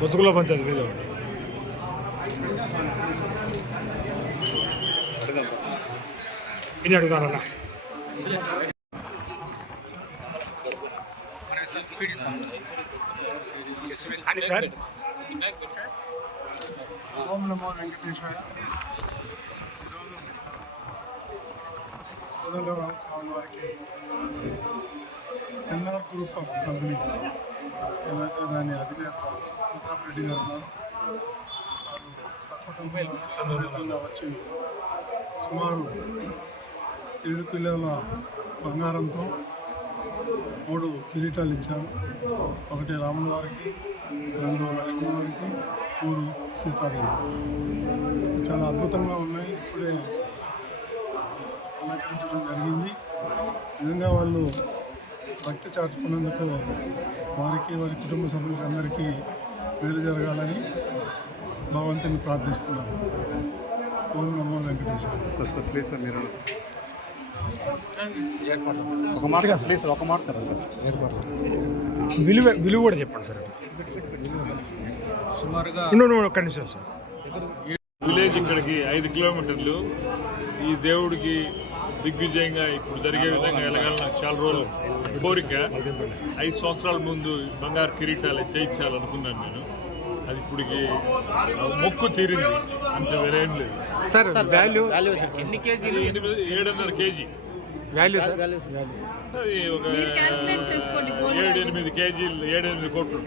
ముసుగులో పంచాది మీద ఇన్ని అడుగుతానన్నా అని సార్. ఓం నమో వెంకటేశ్వర. కోదండరామ స్వామి వారికి ఎన్ఆర్ గ్రూప్ ఆఫ్ కంపెనీస్ ఏవైతే దాని అధినేత ప్రతాప్ రెడ్డి గారు ఉన్నారు, వారు సకుటుంబంగా వచ్చి సుమారు 7 కిలోల బంగారంతో 3 కిరీటాలు ఇచ్చారు. 1 రాముల వారికి, 2 లక్ష్మణ వారికి, 3 సీతాదేవి. చాలా అద్భుతంగా ఉన్నాయి. ఇప్పుడే అలంకరించడం జరిగింది. నిజంగా వాళ్ళు భక్తి చాటుకున్నందుకు వారికి, వారి కుటుంబ సభ్యులకి అందరికీ మేలు జరగాలని భగవంతుని ప్రార్థిస్తున్నాను. ఓం నమో వెంకటేశ్వర. సార్ ప్లీజ్ సార్ మీరు ఒక మాట ప్లీజ్ సార్, ఒక మాట సార్. విలువ కూడా చెప్పండి సార్. సుమారుగా ఒక్క నిమిషం సార్. విలేజ్ ఇక్కడికి 5 కిలోమీటర్లు. ఈ దేవుడికి దిగ్విజయంగా ఇప్పుడు జరిగే విధంగా వెళ్ళగాలని నాకు చాలా రోజులు కోరిక. 5 సంవత్సరాల ముందు బంగారు కిరీటాలు చేయించాలనుకున్నాను నేను. అది ఇప్పటికి మొక్కు తీరింది, అంత వేరేం లేదు సార్. వాల్యూ ఎన్ని కేజీలు? 7.5 కేజీ వాల్యూ సార్. ఒక 7-8 కేజీలు, 7-8 కోట్లు.